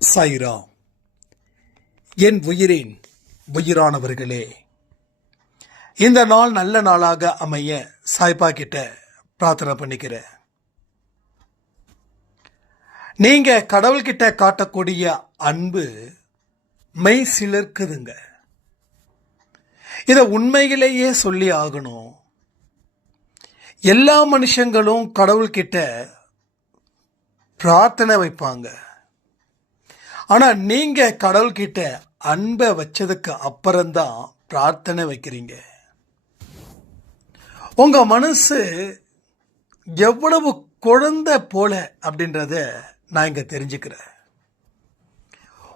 சாய்ராம். என் உயிரின் உயிரானவர்களே, இந்த நாள் நல்ல நாளாக அமைய சாய்பா கிட்ட பிரார்த்தனை பண்ணிக்கிறேன். நீங்க கடவுள்கிட்ட காட்டக்கூடிய அன்பு மெய் சிலிர்க்குதுங்க. இதை உண்மையிலேயே சொல்லி ஆகணும். எல்லா மனுஷங்களும் கடவுள்கிட்ட பிரார்த்தனை வைப்பாங்க. ஆனா நீங்க கடவுள்கிட்ட அன்பை வச்சதுக்கு அப்புறம்தான் பிரார்த்தனை வைக்கிறீங்க. உங்க மனசு எவ்வளவு குழந்தை போல அப்படின்றத நான் இங்க தெரிஞ்சுக்கிறேன்.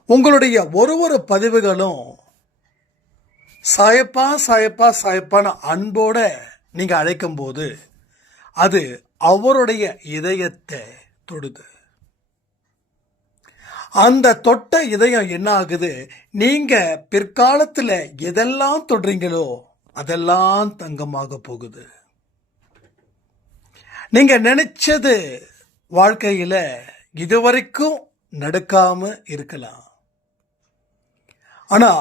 உங்களுடைய ஒரு பதிவுகளும் சாயப்பா சாயப்பா சாயப்பான அன்போட நீங்க அழைக்கும் போது அது அவருடைய இதயத்தை தொடுது. அந்த தொட்ட இதயம் என்ன ஆகுது? நீங்க பிற்காலத்துல எதெல்லாம் தொடுறீங்களோ அதெல்லாம் தங்கமாக போகுது. நீங்க நினைச்சது வாழ்க்கையில இதுவரைக்கும் நடக்காம இருக்கலாம். ஆனா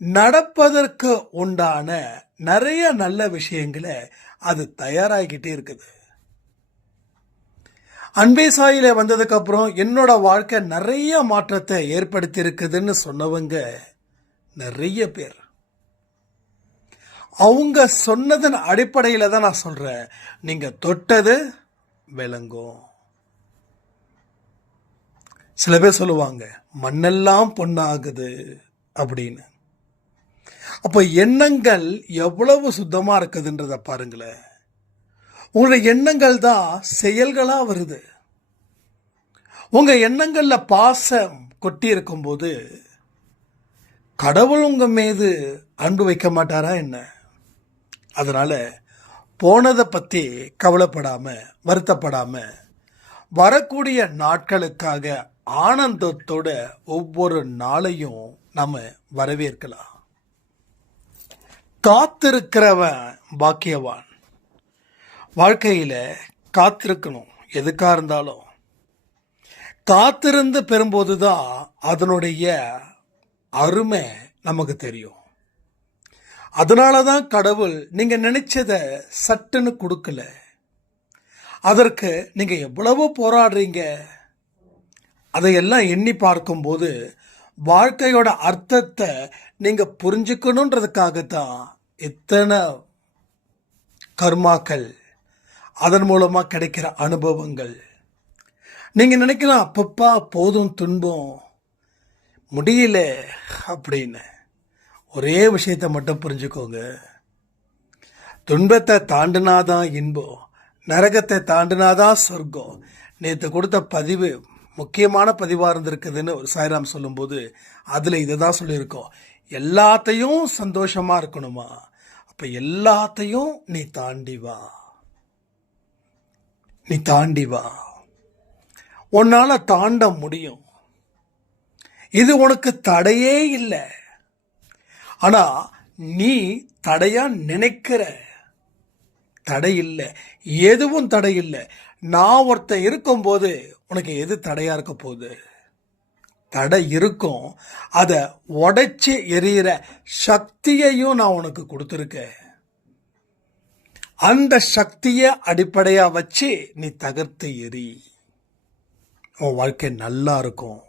நடப்பதற்கு உண்டான நிறைய நல்ல விஷயங்களை அது தயாராகிக்கிட்டே இருக்குது. அன்பே சாயில வந்ததுக்கு அப்புறம் என்னோட வாழ்க்கை நிறைய மாற்றத்தை ஏற்படுத்தி இருக்குதுன்னு சொன்னவங்க நிறைய பேர். அவங்க சொன்னதன் அடிப்படையில தான் நான் சொல்றேன், நீங்க தொட்டது விளங்கும். சில பேர் சொல்லுவாங்க மண்ணெல்லாம் பொண்ணாகுது அப்படின்னு. அப்போ எண்ணங்கள் எவ்வளவு சுத்தமா இருக்குதுன்றத பாருங்களேன். உங்களுடைய எண்ணங்கள் தான் செயல்களா வருது. உங்க எண்ணங்கள்ல பாசம் கொட்டி இருக்கும்போது கடவுள் உங்க மீது அன்பு வைக்க மாட்டாரா என்ன? அதனால போனதை பத்தி கவலைப்படாம வருத்தப்படாம வரக்கூடிய நாட்களுக்காக ஆனந்தத்தோட ஒவ்வொரு நாளையும் நாம வரவேற்கலாம். காத்திருக்கிறவன் பாக்கியவான். வாழ்க்கையில காத்திருக்கணும். எதுக்கா இருந்தாலும் காத்திருந்து பெறும்போதுதான் அதனுடைய அருமை நமக்கு தெரியும். அதனாலதான் கடவுள் நீங்க நினைச்சத சட்டுன்னு கொடுக்கல. அதற்கு நீங்க எவ்வளவு போராடுறீங்க. அதையெல்லாம் எண்ணி பார்க்கும்போது வாழ்க்கையோட அர்த்தத்தை நீங்க புரிஞ்சுக்கணுன்றதுக்காகத்தான் இத்தனை கர்மாக்கள், அதன் மூலமா கிடைக்கிற அனுபவங்கள். நீங்க நினைக்கலாம் அப்பப்பா போதும் துன்பம் முடியல அப்படின்னு. ஒரே விஷயத்தை மட்டும் புரிஞ்சுக்கோங்க, துன்பத்தை தாண்டினாதான் இன்பம், நரகத்தை தாண்டினாதான் சொர்க்கம். நேற்று கொடுத்த பதிவு முக்கியமான பதிவாக இருந்திருக்குதுன்னு ஒரு சாய்ராம் சொல்லும்போது அதில் இதை தான் சொல்லியிருக்கோம். எல்லாத்தையும் சந்தோஷமா இருக்கணுமா? அப்ப எல்லாத்தையும் நீ தாண்டி வா. நீ தாண்டி வா. உன்னால தாண்ட முடியும். இது உனக்கு தடையே இல்லை. ஆனா நீ தடையா நினைக்கிற. தடை இல்லை, எதுவும் தடை இல்லை. நான் ஒருத்தன் இருக்கும்போது உனக்கு எது தடையா இருக்க போகுது? தடை இருக்கும். அதை உடைச்சு எறிகிற சக்தியையும் நான் உனக்கு கொடுத்துருக்கேன். அந்த சக்தியை அடிப்படையா வச்சு நீ தகர்த்து எறி. உன் வாழ்க்கை நல்லா இருக்கும்.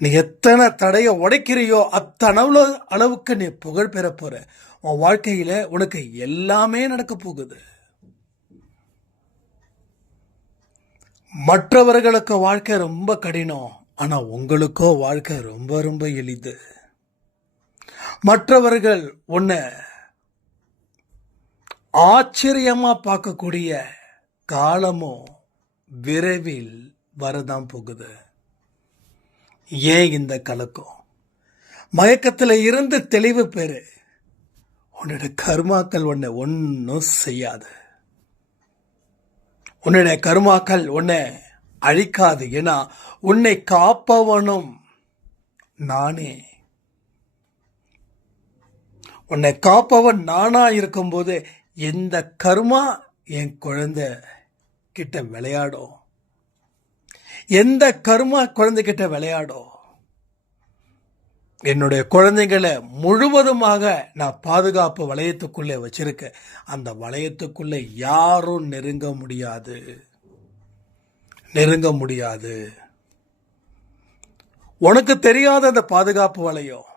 நீ எத்தனை தடைய உடைக்கிறியோ அத்தனை அளவுக்கு நீ புகழ் பெற போற. உன் வாழ்க்கையில உனக்கு எல்லாமே நடக்க போகுது. மற்றவர்களுக்கு வாழ்க்கை ரொம்ப கடினம், ஆனா உங்களுக்கோ வாழ்க்கை ரொம்ப ரொம்ப எளிது. மற்றவர்கள் உன்னை ஆச்சரியமா பார்க்கக்கூடிய காலமும் விரைவில் வரதான் போகுது. ஏன் இந்த கலக்கம்? மயக்கத்துல இருந்து தெளிவு பெறு. உன்னோட கர்மாக்கள் உன்னை ஒன்னும் செய்யாது. உன்னுடைய கர்மாக்கள் உன்னை அழிக்காது. ஏன்னா உன்னை காப்பவனும் நானே. உன்னை காப்பவன் நானா இருக்கும்போது எந்த கர்மா என் குழந்தை கிட்ட விளையாடும்? எந்த கர்மா குழந்தைகிட்ட விளையாடும், என்னுடைய குழந்தைகளை முழுவதுமாக நான் பாதுகாப்பு வளையத்துக்குள்ளே வச்சிருக்கேன். அந்த வளையத்துக்குள்ளே யாரும் நெருங்க முடியாது. உனக்கு தெரியாத அந்த பாதுகாப்பு வளையம்,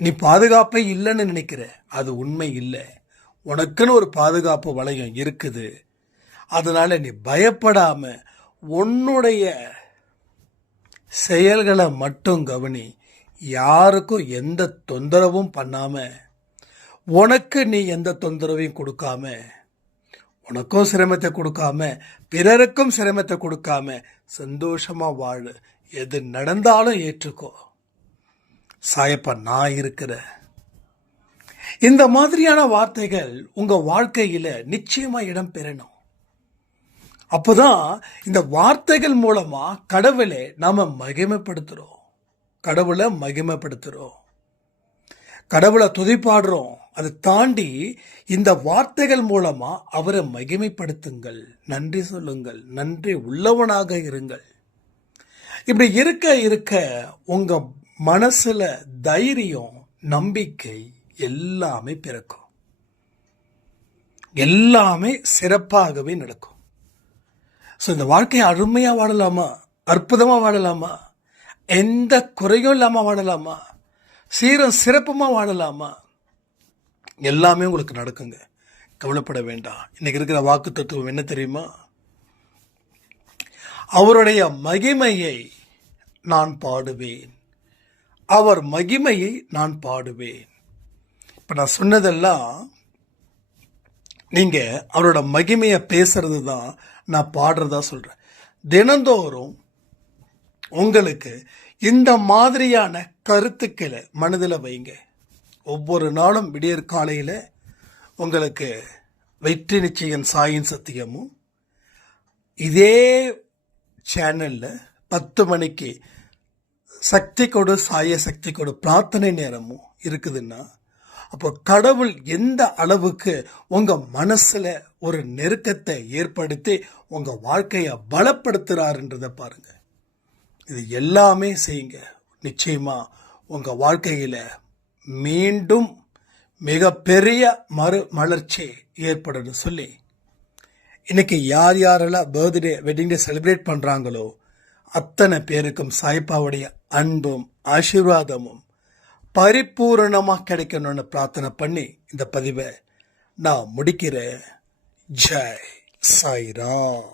நீ பாதுகாப்பே இல்லைன்னு நினைக்கிற, அது உண்மை இல்லை. உனக்குன்னு ஒரு பாதுகாப்பு வளையம் இருக்குது. அதனால நீ பயப்படாம உன்னுடைய செயல்களை மட்டும் கவனி. யாருக்கும் எந்த தொந்தரவும் பண்ணாம, உனக்கு நீ எந்த தொந்தரவையும் கொடுக்காம, உனக்கும் சிரமத்தை கொடுக்காம, பிறருக்கும் சிரமத்தை கொடுக்காம சந்தோஷமா வாழு. எது நடந்தாலும் ஏற்றுக்கோ. சாயப்பா நான் இருக்கிறேன். இந்த மாதிரியான வார்த்தைகள் உங்க வாழ்க்கையில நிச்சயமா இடம் பெறணும். அப்போதான் இந்த வார்த்தைகள் மூலமா கடவுளை நாம மகிமைப்படுத்துறோம். கடவுளை துதிப்பாடுறோம். அதை தாண்டி இந்த வார்த்தைகள் மூலமா அவரை மகிமைப்படுத்துங்கள், நன்றி சொல்லுங்கள், நன்றி உள்ளவனாக இருங்கள். இப்படி இருக்க உங்க மனசுல தைரியம், நம்பிக்கை எல்லாமே பிறக்கும். எல்லாமே சிறப்பாகவே நடக்கும். ஸோ இந்த வாழ்க்கையை அருமையா வாழலாமா, அற்புதமா வாழலாமா, எந்த குறையும் இல்லாம வாழலாமா, சீரம் சிறப்புமா வாழலாமா, எல்லாமே உங்களுக்கு நடக்குங்க. கவலைப்பட வேண்டாம். இன்னைக்கு இருக்கிற வாக்கு தத்துவம் என்ன தெரியுமா? அவருடைய மகிமையை நான் பாடுவேன். அவர் மகிமையை நான் பாடுவேன். இப்ப நான் சொன்னதெல்லாம் நீங்க அவரோட மகிமையை பேசுறது தான் நான் பாடுறதா சொல்றேன். தினந்தோறும் உங்களுக்கு இந்த மாதிரியான கருத்துக்களை மனதில் வைங்க. ஒவ்வொரு நாளும் விடியற் காலையில் உங்களுக்கு வெற்றி நிச்சயம் சாயின் சத்தியமும் இதே சேனலில் 10 மணிக்கு சக்தி கொடு சாய சக்தி கொடு பிரார்த்தனை நேரமும் இருக்குதுன்னா, அப்போ கடவுள் எந்த அளவுக்கு உங்க மனசுல ஒரு நெருக்கத்தை ஏற்படுத்தி உங்க வாழ்க்கையை பலப்படுத்துறாருன்றதை பாருங்க. இது எல்லாமே செய்யுங்க. நிச்சயமா உங்க வாழ்க்கையில மீண்டும் மிகப்பெரிய மலர்ச்சி ஏற்படும் சொல்லி, இன்னைக்கு யாரெல்லாம் பர்த்டே வெட்டிங் டே செலிப்ரேட் பண்றாங்களோ அத்தனை பேருக்கும் சாய்பாவுடைய அன்பும் ஆசீர்வாதமும் பரிபூரணமா கிடைக்கணும்னு பிரார்த்தனை பண்ணி இந்த பதிவை நான் முடிக்கிறேன். ஜெய் சாய்ராம்.